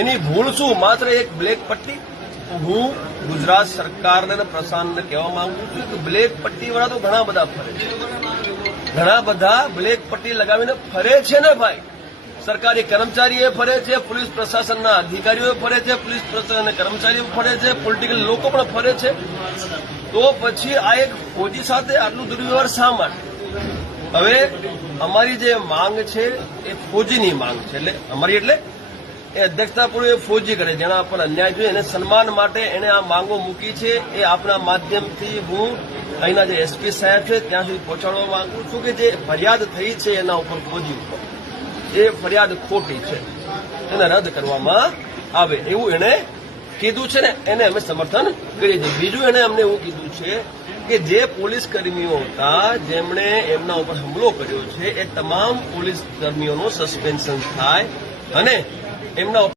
એની ભૂલ શું? માત્ર એક બ્લેક પટ્ટી. હું ગુજરાત સરકારને અને પ્રશાસનને કહેવા માંગુ છું કે બ્લેક પટ્ટીવાળા તો ઘણા બધા ફરે છે, ઘણા બધા બ્લેક પટ્ટી લગાવીને ફરે છે ને ભાઈ. સરકારી કર્મચારીઓ ફરે છે, પોલીસ પ્રશાસનના અધિકારીઓ ફરે છે, પોલીસ પ્રશાસનના કર્મચારીઓ ફરે છે, પોલિટિકલ લોકો પણ ફરે છે. તો પછી આ એક ફોજી સાથે આટલું દુર્વ્યવહાર શા માટે? હવે અમારી જે માંગ છે એ ફોજીની માંગ છે. એટલે અમારી એટલે એ અધ્યક્ષતાપૂર્વક ફોજી કરે, જેના પર અન્યાય થયો એને સન્માન માટે એને આ માંગો મૂકી છે. એ આપના માધ્યમથી હું અહીંના જે એસપી સાહેબ છે ત્યાં સુધી પહોંચાડવા માંગુ છું કે જે ફરિયાદ થઈ છે એના ઉપર ફોજી ઉપર એ ફરિયાદ ખોટી છે, એને રદ કરવામાં આવે એવું એને કીધું છે ને એને અમે સમર્થન કરીએ છીએ. બીજું એને અમને એવું કીધું છે કે જે પોલીસ કર્મીઓ હતા જેમણે એમના ઉપર હુમલો કર્યો છે એ તમામ પોલીસ કર્મીઓનું સસ્પેન્શન થાય અને એમના